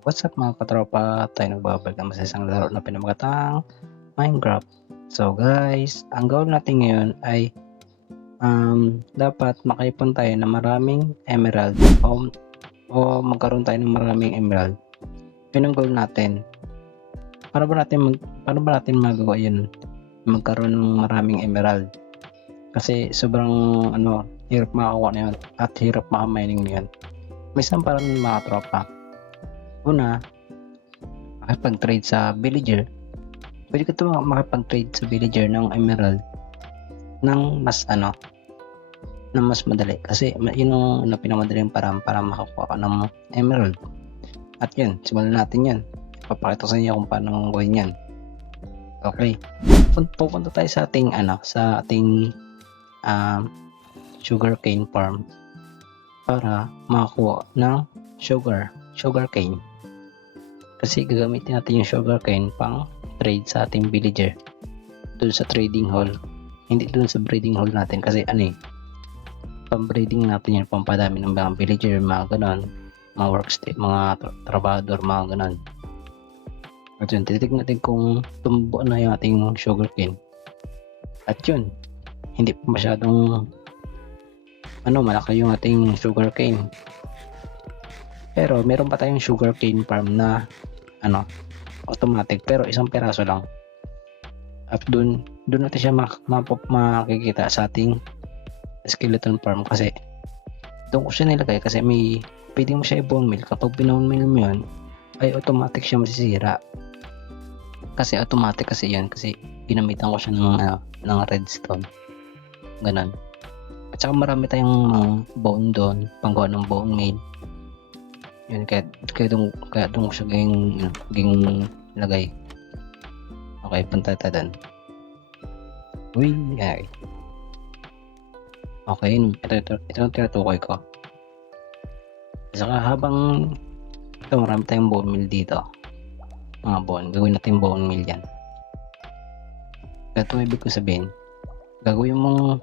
What's up mga katropa? Tayo nagbabalik naman sa isang laro na pinamagatang Minecraft. So guys, ang goal natin ngayon ay dapat makaipon tayo ng maraming emerald o magkaroon tayo ng maraming emerald. Yun ang goal natin. Paano ba natin magagawa yun? Magkaroon ng maraming emerald. Kasi sobrang hirap makakuha na yun at hirap makamining na yun. May isang parang mga tropa. Una, makipag-trade sa villager. Pwede ka ito makipag-trade sa villager ng emerald ng mas madali. Kasi yun ang pinakamadaling paraan para makakuha ka ng emerald. At yun, simulan natin yan. Ipapakita ko sa inyo kung paano gawin yan. Okay. Pupunta tayo sa ating sugarcane farm para makakuha ng sugarcane. Kasi gagamitin natin yung sugarcane pang trade sa ating villager doon sa trading hall, hindi doon sa breeding hall natin kasi pang breeding natin yan, pampadami ng mga villager, mga ganon, mga workstation, mga trabador, mga ganon. At yun, titignan natin kung tumubo na yung ating sugarcane. At yun, hindi pa masyadong malaki yung ating sugarcane. Pero meron pa tayong sugarcane farm na automatic, pero isang piraso lang. At doon natin siya makikita sa ating skeleton farm kasi doon ko siya nilagay kasi pwede mo siya i-bone meal. Kapag binone meal mo yun ay automatic siya masisira. Kasi automatic kasi yan, kasi ginamitan ko siya ng redstone. Ganon. At saka marami tayong bone doon, panggawa ng bone meal. Yun, kaya doon ko siya ging lagay. Okay, punta tayo doon. Uy, ay. Okay, ito ang tinutukoy ko. Saka habang marami tayong bone meal dito. Mga bone, gawin natin bone meal yan. Ito ibig ko sabihin, gagawin mong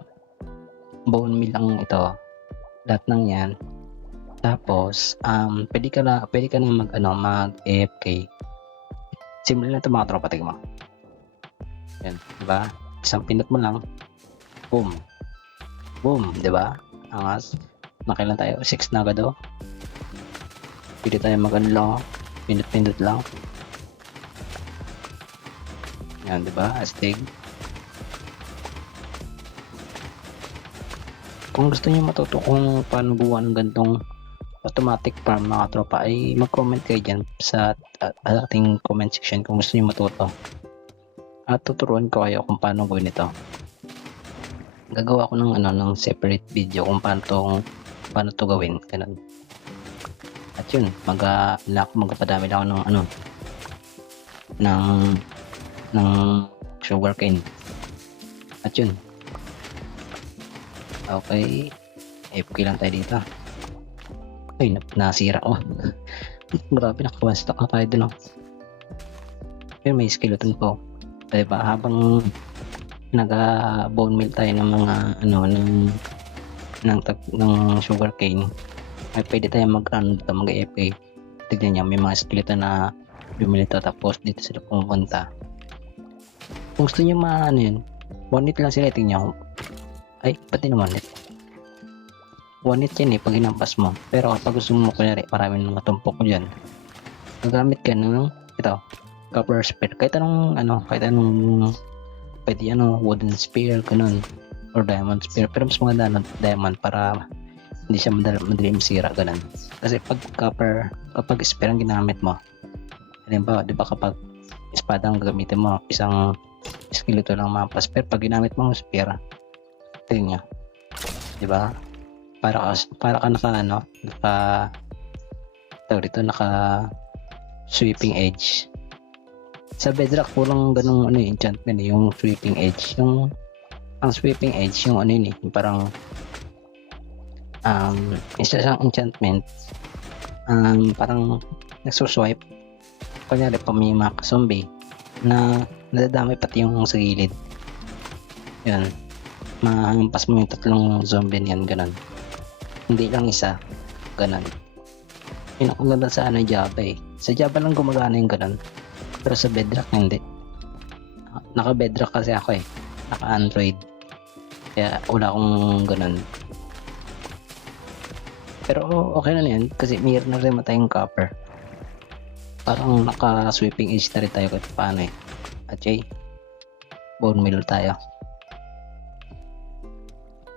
bone meal ang ito. Lahat ng yan. Tapos, pwede ka na mag-AFK. Simple na ito mga tropa, tigma. Yan, diba? Isang pinot mo lang. Boom. Boom, diba? Angas. Nakailan tayo? 6 na agad, oh. Pwede tayo lang. Pinot lang. Yan, diba? Astig. Kung gusto niyo matuto kung paano buwan ng gantong automatic farm mga tropa, ay mag-comment kayo dyan sa ating comment section kung gusto niyo matuto. At tuturuan ko kayo kung paano gawin ito. Gagawa ko ng separate video kung paano to gawin. Ganun. At yun, magpapadami lang ako ng sugarcane. At yun. Okay. FK lang tayo dito. Ay, nasira ko. Grabe, naka-one stock na tayo dun, oh. Pero may skeleton po. Diba, habang nag-bone meal tayo ng mga ng sugarcane, ay pwede tayo mag-AFK. Tignan nyo, may mga skeleton na bumili to, tapos dito sila pumunta. Kung gusto nyo one hit lang sila, tignan nyo. Ay, pati naman hit. One hit yan pag inampas mo. Pero kapag gusto mo kunyari marami nang matumpok ko dyan, gagamit ka ng copper spear. Kahit anong pwede wooden spear, ganun, or diamond spear. Pero mas maganda diamond para hindi siya madali masira, ganun. Kasi kapag spear ang ginamit mo, halimbawa, di ba kapag espada ang gagamitin mo, isang skeleton lang mapas. Pero pag ginamit mo spear, tingin nyo, di ba? Para ka naka sweeping edge. Sa bedrock pulang ganung enchantment yung sweeping edge. Ang sweeping edge yung yung parang isa siyang enchantment, parang nagsuswipe kunyari pamima ka zombie na nadadamay pati yung sa gilid. Yan, mahampas mo yung tatlong zombie niyan, ganun. Hindi lang isa, ganun. Yun ang ganda sa Java Sa Java lang gumagana yung ganun. Pero sa Bedrock hindi. Naka Bedrock kasi ako eh. Naka Android. Kaya wala akong ganun. Pero okay na yan kasi meron na rin matayong copper. Parang naka sweeping edge na rin tayo kahit paano eh. At bone meal tayo.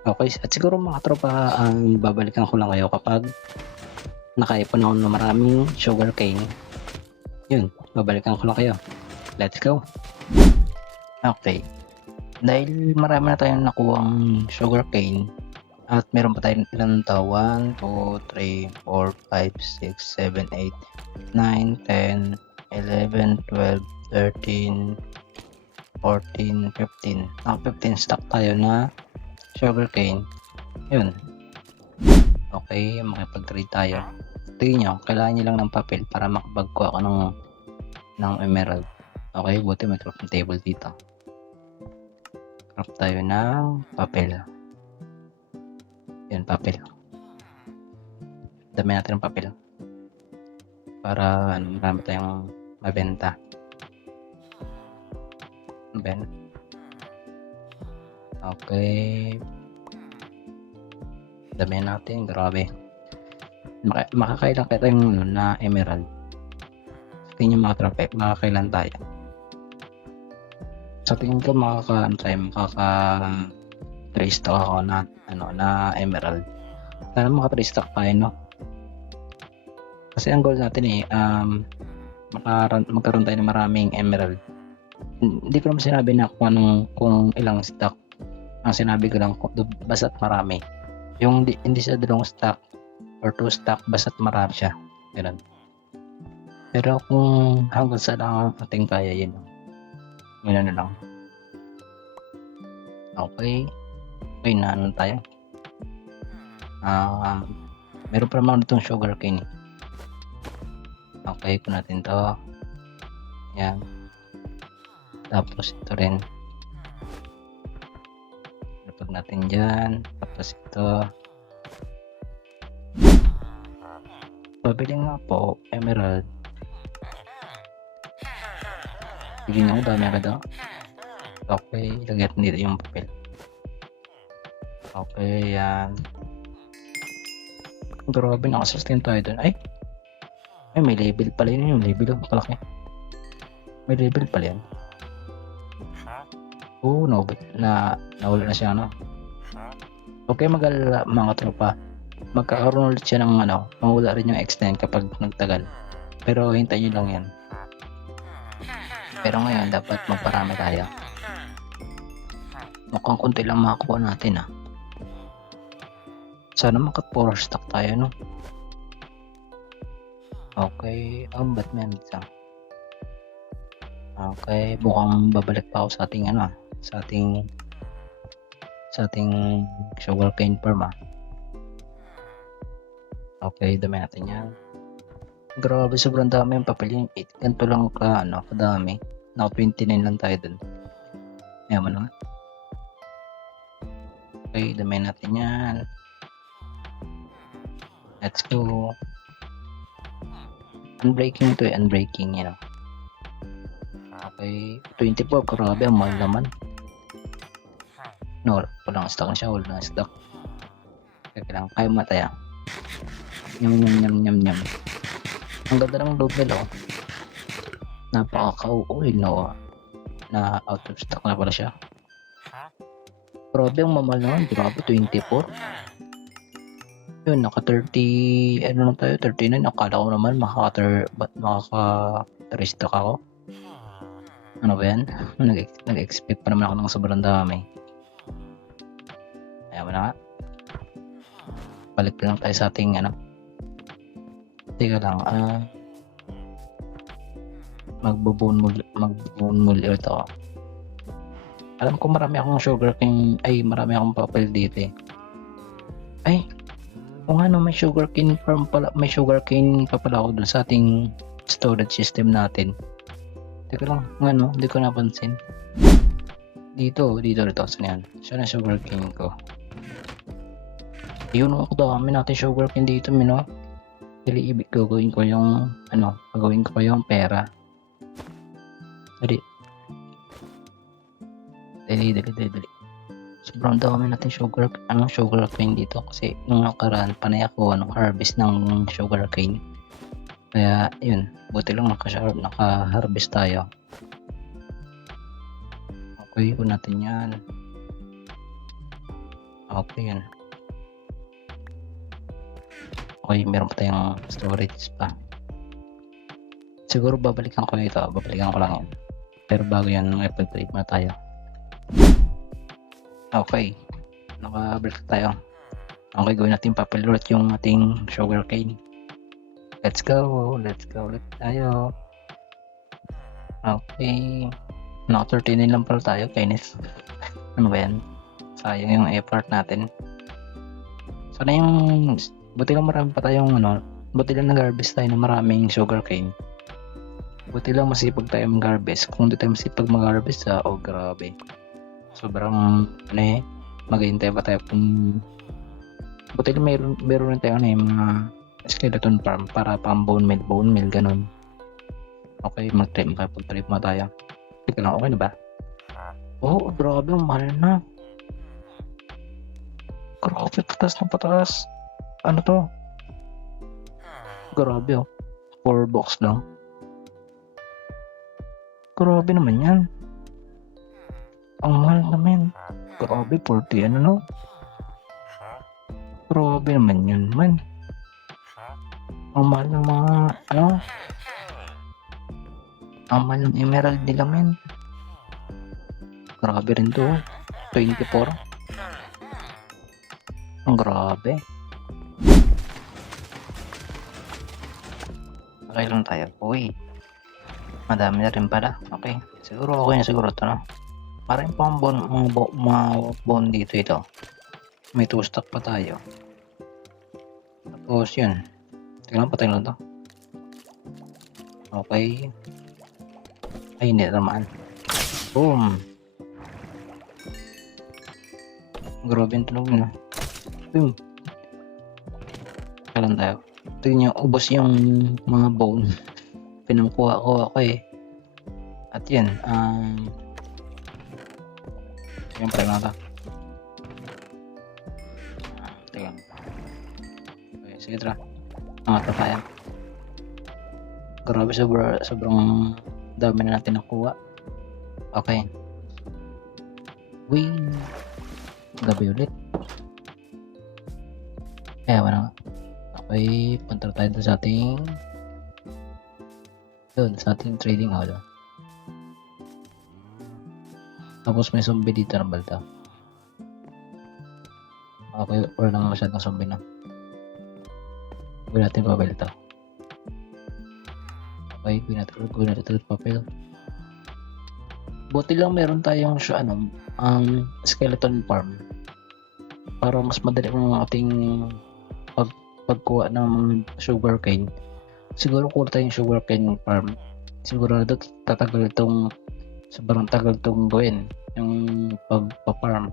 Okay, at siguro mga tropa, babalikan ko lang kayo kapag nakaipon ako ng maraming sugarcane. Yun, babalikan ko lang kayo. Let's go. Okay. Dahil marami na tayong nakuhang sugarcane at meron pa tayong ilan to? 1, 2, 3, 4, 5, 6, 7, 8, 9, 10, 11, 12, 13, 14, 15. Naka 15 stock tayo na sugarcane. Yun. Okay, makipag-trade tayo. Tingin nyo, kailangan nyo lang ng papel para makapagkuha ka ng emerald. Okay, buti may crafting table dito. Craft tayo ng papel. Yan, papel. Dami natin ng papel. Para marami tayong mabenta. Ben. Okay. Dami natin, grabe. Makakailan kayo tayong na emerald. Tingin nyo mga tropa, makakailan tayo. Sa tingin ko makaka 3 stock ako na emerald. Sana maka 3 stock tayo, no? Kasi ang goal natin eh magkaroon tayo ng maraming emerald. Hindi ko naman sinabi na kung ilang stock. Ang sinabi ko lang basta't marami. Yung hindi siya 2 stock or 2 stock, basta't marami siya. Ganun. Pero kung hanggang sa lang ating kaya yun. Yun na lang. Okay. Okay na tayo. Meron pa naman itong sugarcane. Okay, ipon natin to. Yan. Tapos ito rin. Lapag natin dyan. Tapos ito. Pabili nga po, emerald. Sige nyo, dami agad ako. Okay, ilagay natin dito yung papel. Okay, yan. Grabe, nakasustain tayo dun. Ay, may label pala yun. Yung label, palaki. May label pala yan. Oo, nawala na siya, no? Okay, mag-alala mga tropa. Magkakaroon ulit siya ng mawala rin yung extend kapag nagtagal. Pero hintayin nyo lang yan. Pero ngayon, dapat magparami tayo. Mukhang konti lang makakuha natin, Sana makat 4 stock tayo, no? Okay, ba't may isa? Okay, mukhang babalik pa ako sa ating sa ating sugarcane farm, Okay, dami natin yan. Grabe, sobrang dami yung papel yung 8. Ganito lang kadami. Naka 29 lang tayo dun. Ayan mo na. Okay, dami natin yan. Let's go. Unbreaking to unbreaking, Okay, 24, grabe, ang mahal naman. No, walang stock na siya, walang stock. Kaya lang, kayo mataya. Nyam. Ang ganda ng double, Napaka-kauoy, no? Na out of stock na pala siya. Grabe, ang mamahal naman, grabe, 24. Yun, naka 30, lang tayo, 39. Akala ko naman makaka-restock ako. Ano ba yan? Nag-expect pa naman ako ng sobrang dami. Ayaw mo na nga. Balik lang tayo sa ating teka lang, magbubone muli ito. Alam ko marami akong sugarcane, marami akong papel dito eh. May sugarcane farm pala, may sugarcane pa pala ako dun sa ating storage system natin. Teka lang, hindi ko napansin. Dito, saan yan? Saan na sugarcane ko? Yun, dami natin sugarcane dito, Dali, gagawin ko yung, gagawin ko pa yung pera. Dali. Dali. Sobrang dami natin sugar cane dito kasi nung nakaraan panay ako harvest ng sugar cane. Kaya yun, buti lang naka-harvest tayo. Okay, ko natin yan. Okay, yan. Okay, meron pa tayong storage pa. Siguro babalikan ko lang yan. Pero bago yan, i-plate muna tayo. Okay, nakabalik tayo. Okay, gawin natin papilot yung ating sugar cane. Let's go ulit tayo. Okay, naka 39 lang pala tayo, kainis. Ano ba yan? Sayang yung effort natin. Sana yung buti lang marami pa tayong buti lang nag-harvest tayo ng maraming sugar cane. Buti lang masipag tayo mag-harvest. Kung di tayo masipag mag-harvest, grabe. Sobrang maghihintay pa tayo kung buti lang meron na tayo mga skeleton farm para pang bone meal ganun. Okay, makapag-trip mo tayo. Teka lang, okay na ba? Oh, grabe, mahal na. Grabe, pataas. Ano to? Grabe, 4 box lang. Grabe naman yan. Ang mahal naman. Grabe, 40 Grabe naman yun, man. Ang mahal ng mga, ang mahal ng emerald nila, man. Grabe rin to, 24. Ang grabe. Okay lang tayo. Uy, madami na rin pala. Okay, siguro okay na siguro ito, no? Parang pang mga bone dito ito. May 2 stock pa tayo. Tapos yun. Tingnan, patay lang to. Okay. Ay, hindi naman. Boom. Grabe yung tunog na. Boom. Kailan tayo? Tingnan nyo, ubos yung mga bone. Pinangkuha ko At yan, yung pala na ito. Tingnan. Okay, sige tara. Ito tayo. Grabe, sobrang dami na natin nakuha. Okay. Wing. Gabi ulit. Kaya wala. Okay, punta tayo sa ating trading hall. Tapos may zombie dito na balta. Okay, wala naman masyadong zombie na. Gawin natin papel ito. Okay, gawin natin ulit papel. Buti lang meron tayong skeleton farm. Para mas madali ang ating pagkuha ng sugar cane. Siguro kung tayong sugar cane farm, sigurado sobrang tagal itong gawin yung pagpa-farm.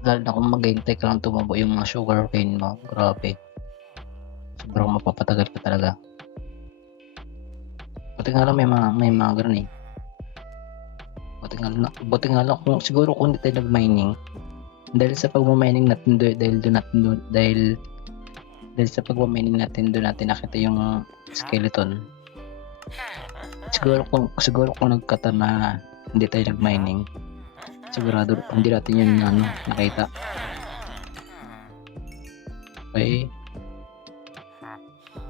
Lalo na kung maghihintay ka lang tumubo yung mga sugar cane mo, grabe, sobrang mapapatagal ka talaga. Buti nga lang may mga ganun buti nga lang kung siguro kung hindi tayo nag-mining, dahil sa pagmamining natin dahil sa pagmamining natin doon natin nakita yung skeleton. Siguro kung nagkata na hindi tayo nag-mining, sigurado hindi natin yun nakita. Okay,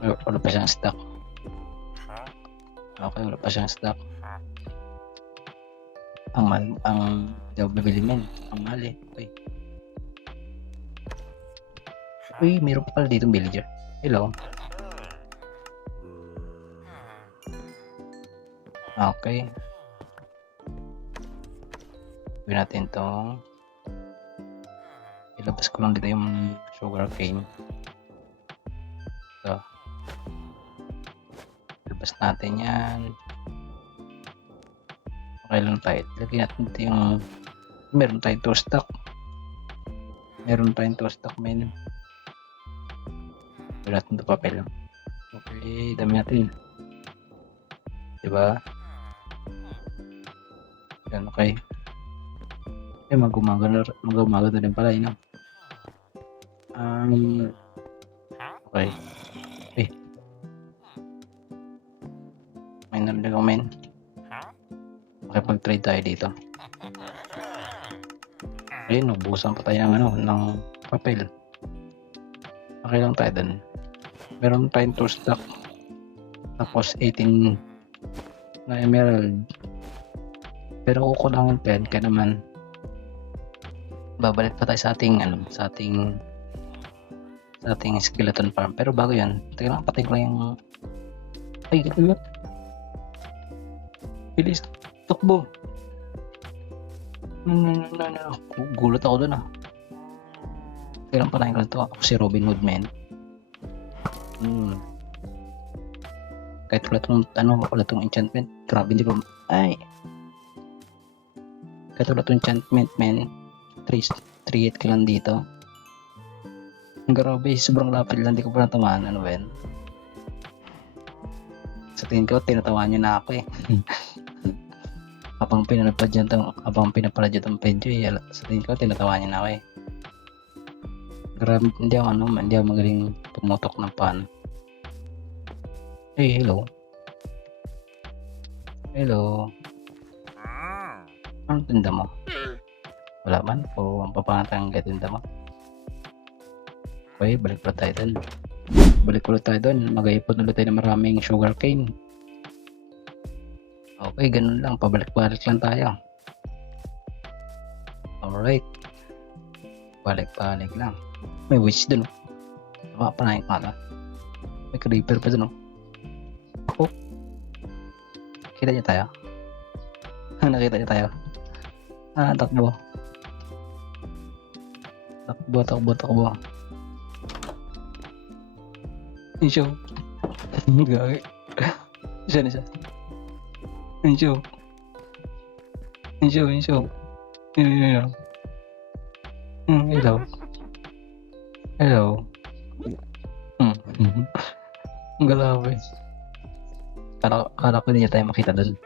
wala pa siyang stock. Okay, wala pa siyang stock. Ang daw bibili men, ang mahal Okay. Uy, mayroon pa pala dito villager. Hello. Okay. Gawin natin itong ilabas ko lang dito yung sugar cane. So, ilabas natin yan. Okay lang tayo. Lagyan natin dito yung meron tayong 2 stock. Men. Gawin natin ito papel. Okay, dami natin. Diba? Yan, okay. Eh, mag-umaga na rin pala, yun. Okay. Eh, may narinig ako, men. Makipag-trade tayo dito. Ayun, ubusan pa tayo ng papel. Okay lang tayo dun. Meron tayong 2 stock. Tapos 18 na emerald. Pero kukulangin pa yan. Kaya naman, babalik pa tayo sa ating skeleton farm. Pero bago yan, teka lang, patay ko lang yung... Ay, gano'n. Bilis. Tukbo. No. Gulat ako dun, ah. Teka lang, patayin ko lang to. Ako si Robin Hood, man. Kahit wala tong enchantment. Grabe, hindi ko... Ay! Kahit wala tong enchantment, man. 3-8 ka lang dito. Grabe, sobrang lapad lang. Hindi ko pa natamaan. Ano ba yan? Sa tingin ko, tinatamaan nyo na ako eh. Habang pinapala dyan tong pedyo eh. Sa tingin ko, tinatamaan nyo na ako eh. Grabe, hindi ako magaling pumutok ng pan. Hey, hello. Hello. Anong tinda mo? Wala man? O ang papangatang tinda mo? Okay, balik ulit tayo dun. Mag-iipon ulit tayo ng maraming sugarcane. Okay, ganun lang. Pabalik-balik lang tayo. Alright. Balik-balik lang. May witch dun. Panahin ko nga. May creeper pa dun. Oh. Kita niya tayo? Nakita niya tayo? Takbo. Takbo. Insyo. Gagi. Isa. Insyo. Hello. Ang galaw eh. Kala ko hindi niya tayo makita dun.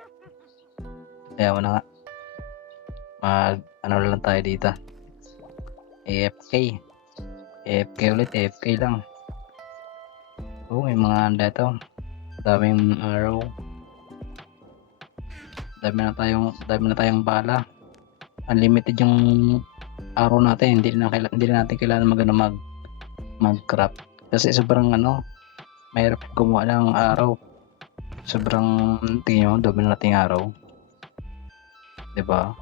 Kaya mo na nga. Lang tayo dito. AFK ulit, AFK lang. Oh, may mga anda ito. Daming arrow. Dami na tayong bala. Unlimited yung arrow natin. Hindi na natin kailangan mag-craft. Kasi sobrang mahirap gumawa ng arrow. Sobrang tingin mo, dami na nating arrow. Diba?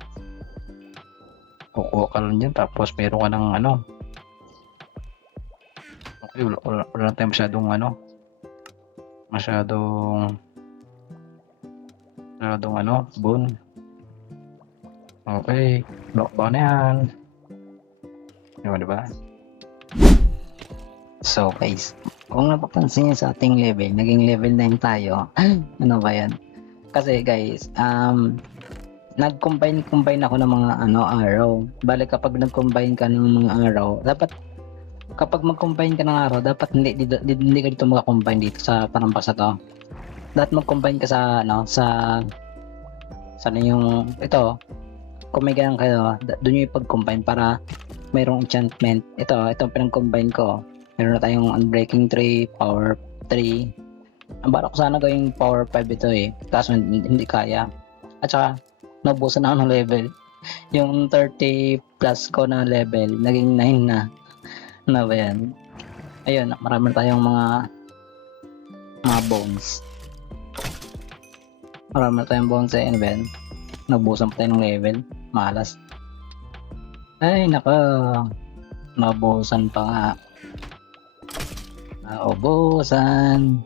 Kukuha ka lang dyan, tapos meron ka ng okay, wala na tayo masyadong bone. Okay, block ba na yan? Diba? So guys, kung napapansin nyo sa ating level, naging level 9 tayo. Ano ba yan? Kasi guys, nag-combine ako ng mga arrow. Bale, kapag nag-combine ka ng mga arrow, dapat kapag mag-combine ka ng arrow, dapat hindi ka dito mag-combine dito sa parampas na to. Dapat mag-combine ka sa yung ito. Kung may ganun kayo, doon yung ipag-combine para mayroong enchantment. Ito pinag-combine ko. Meron na tayong Unbreaking 3, Power 3. Ang balak ko sana gawing Power 5 ito eh. Kaso hindi kaya. At saka, nabusan na ako ng level. Yung 30 plus ko na level, naging 9 na. Ano ba yan? Ayun, marami tayong mga bones. Marami tayong bones eh. Ano ba yan? Nabusan pa tayo ng level. Malas. Ay, naka. Nabusan pa nga. Naubusan.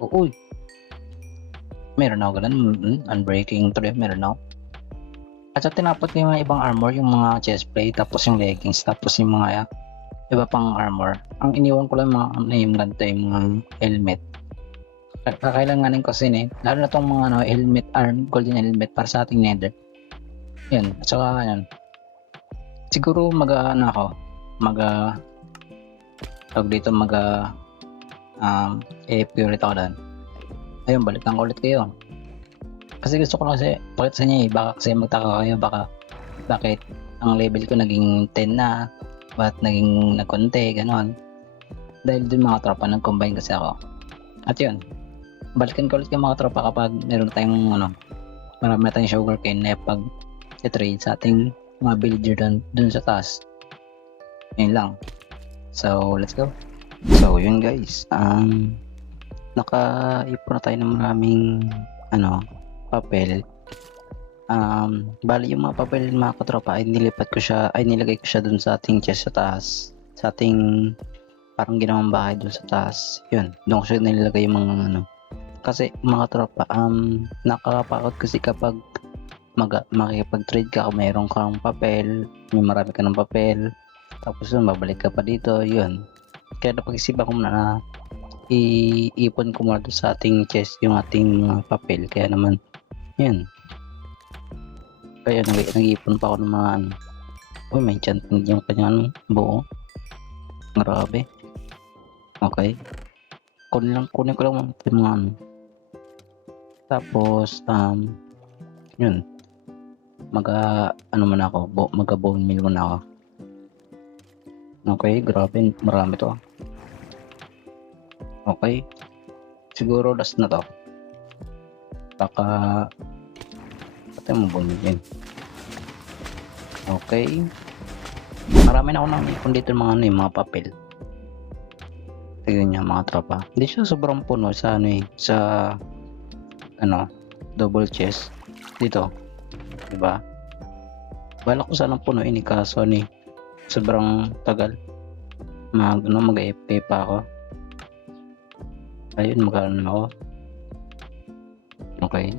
Uy. Meron ako ganun. Unbreaking 3. Meron ako. At sa tinapot ko yung mga ibang armor, yung mga chestplate, tapos yung leggings, tapos yung mga iba pang armor. Ang iniwan ko lang yung ganito, yung mga helmet. Kakailanganin ko kasi lalo na itong mga helmet, golden helmet para sa ating nether. Yan. At saka yan. Siguro AFK ulit ako doon. Ayun, balikan ko ulit kayo. Kasi gusto ko lang kasi pakita sa inyo eh, baka kasi magtaka kayo, bakit ang level ko naging 10 na, bakit naging nagkonti, ganon. Dahil dun mga tropa, nag-combine kasi ako. At yun, balikan ko ulit yung mga tropa kapag meron tayong marami na tayong sugarcane na pag i-trade sa ating mga villager dun sa taas. Yun lang. So, let's go. So, yun guys. Nakaipon na tayo ng maraming papel. Bali yung mga papel mga katropa ay nilagay ko siya dun sa ating chest sa taas. Sa ating parang ginawang bahay dun sa taas. Yun, doon ko siya nilagay yung mga Kasi mga tropa, nakakapagod kasi kapag makikipag-trade ka, mayroon kang papel, may marami ka ng papel, tapos yun, babalik ka pa dito, yun. Kaya napag-isipan ko na iipon ko muna sa ating chest yung ating papel, kaya naman, yun. Kaya nag-iipon pa ako ng mga uy, may enchanting yung kanyang buo. Grabe. Okay. Kunin ko lang yung mga Tapos, yun. Mag-bone meal muna ako. Okay, grabe. Marami to. Okay. Siguro last na to. Baka patay mo bone meal. Okay. Marami na ako nang ipon dito mga papel. Tignan niya mga tropa. Hindi siya sobrang puno sa double chest dito. Diba? Balak ko sanang punuin kaso sobrang tagal. Mag-AFK pa ako. Ayun, magkano ako. Okay.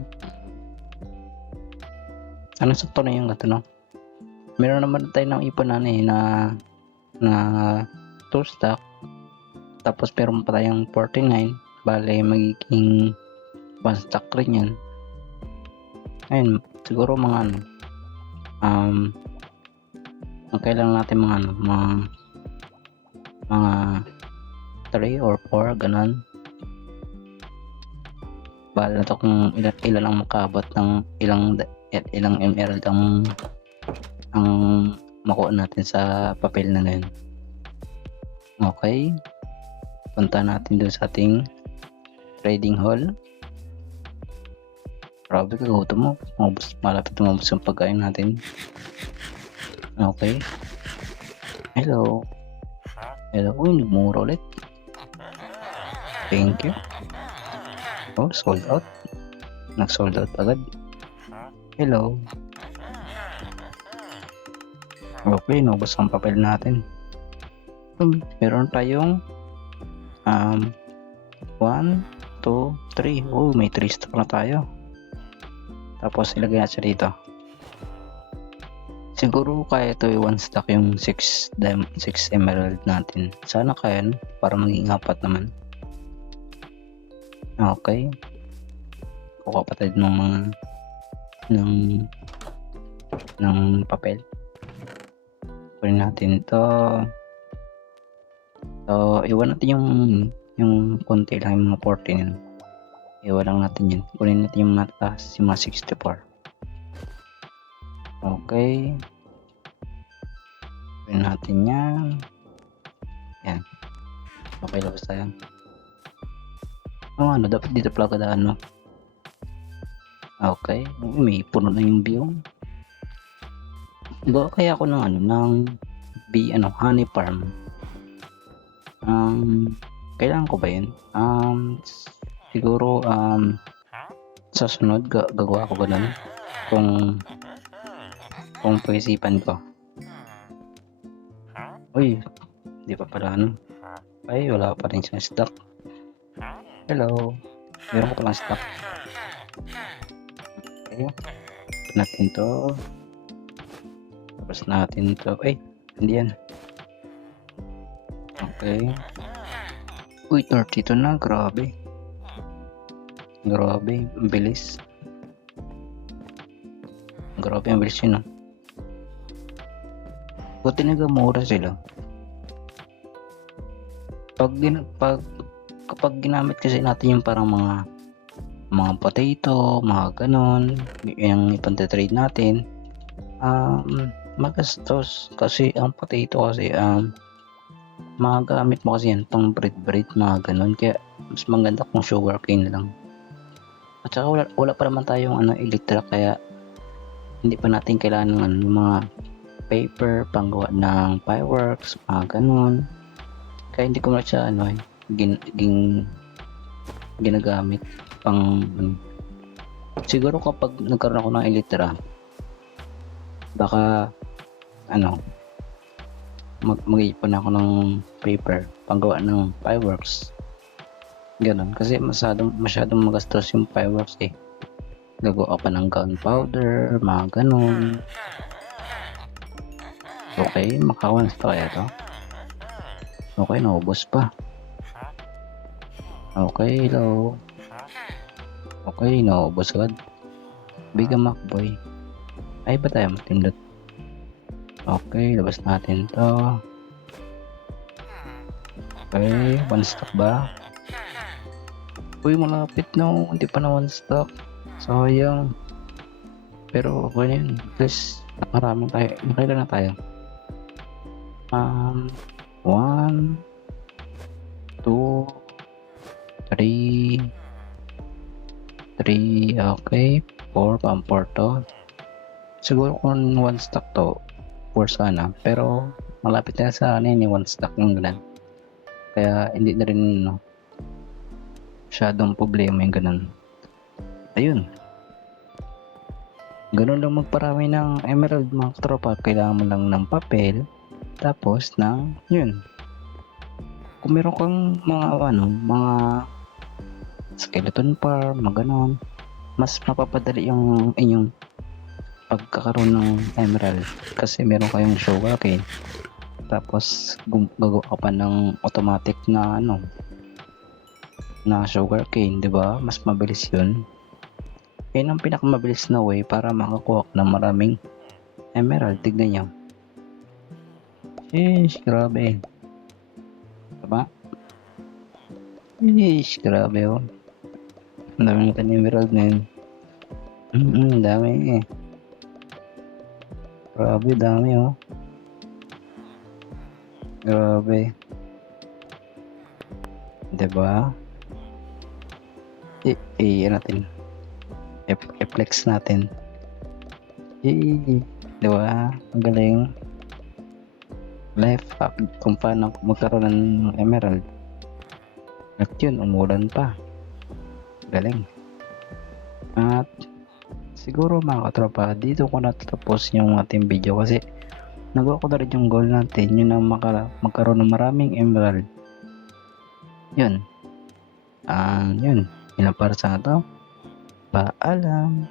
Ano sakto na yung meron naman tayo ng ipon na 2 stack. Tapos meron pa tayong 49. Bale, magiging 1 stack rin yan. Ayun, siguro mga kailangan natin mga 3 or 4, ganun. Bale na to kung ilan ang makabot ng ilang emerald ang makuha natin sa papel na yun. Okay. Punta natin doon sa ating trading hall. Grabe ka, gutom mo. Malapit umabos yung pagkain natin. Okay. Hello. Uy, nagmura ulit. Thank you. Oh, sold out. Nag-sold out agad. Hello. Okay, naubos ang papel natin. Meron tayong 1, 2, 3. Oh, may 3 stock na tayo. Tapos ilagay natin siya dito. Siguro kaya ito 1 stack yung 6 emerald natin. Sana kaya para maging 4 naman. Okay. Kuha pa tayo ng papel. Kunin natin to. So, iwan natin yung konti lang, yung mga 14 yun. Iwan lang natin yun. Kunin natin yung mataas, yung mga 64. Okay. Kunin natin yan. Yan. Okay, labas tayo. Dapat dito pala kada Okay. May puno na yung biome. Gawa kaya ako ng honey farm. Kailangan ko ba yun? Siguro sa sunod gagawa ko ganun kung pag-isipan ko. Uy, di pa pala ay wala pa rin siyang stock. Hello, meron ko palang stock. Okay, natin to. Tapos natin to. Hindi yan. Okay. Uy, 32 na. Grabe. Ang bilis. Grabe, ang bilis yun. Buti nagamura sila. Pag kapag ginamit kasi natin yung parang mga potato, mga ganon, yung ipante-trade natin, magastos kasi ang potato kasi magagamit mo kasi yan pang bread mga ganon, kaya mas maganda kung sugarcane lang. At saka wala pa naman tayong Electra, kaya hindi pa natin kailangan ng mga paper panggawa ng fireworks, mga ganon. Kaya hindi ko na siya ginagamit pang siguro kapag nagkaroon ako ng Electra, baka mag-iipon ako ng paper panggawa ng fireworks, ganon, kasi masyadong magastos yung fireworks gagawa pa ng gunpowder, mga ganon. Okay, makawalas pa kaya to? Okay, naubos pa. Okay, hello. Okay, naubos agad. Bigyan Macboy. Ay, ba tayo matindot? Okay, labas natin to. Okay, one stock ba? Uy, malapit na. Hindi pa na one stock. Sayang. Pero okay na yun. Please, maraming tayo. Makailan na tayo? 1, 2, 3, okay, 4, pang 4 to. Siguro kung one stock to, 4 sana, pero malapit na sa one stock yung ganun. Kaya hindi na rin masyadong problema yung ganun. Ayun. Ganun lang magparami ng emerald mga katropa. Kailangan mo lang ng papel, tapos yun. Kung meron kang mga skeleton farm, mga ganon, mas mapapadali yung inyong pagkakaroon ng emerald kasi meron kayong sugarcane, tapos gagawa ka pa ng automatic na sugarcane, di ba? Mas mabilis yun. Yan ang pinakamabilis na way para makakuha ng maraming emerald. Tignan nyo. Grabe. Diba? Grabe oh. Ang dami natin emerald na yun. Dami Grabe, dami oh. Grabe. Diba? Natin. I-flex natin. Diba? Ang galing. Life hack kung paano magkaroon ng emerald. At yun, umulan pa. Galing. At siguro mga katropa, dito ko natatapos yung ating video kasi nagawa ko na rin yung goal natin, yun ang magkaroon ng maraming emerald. Yun. Yun. Yun ang para sa ito. Paalam.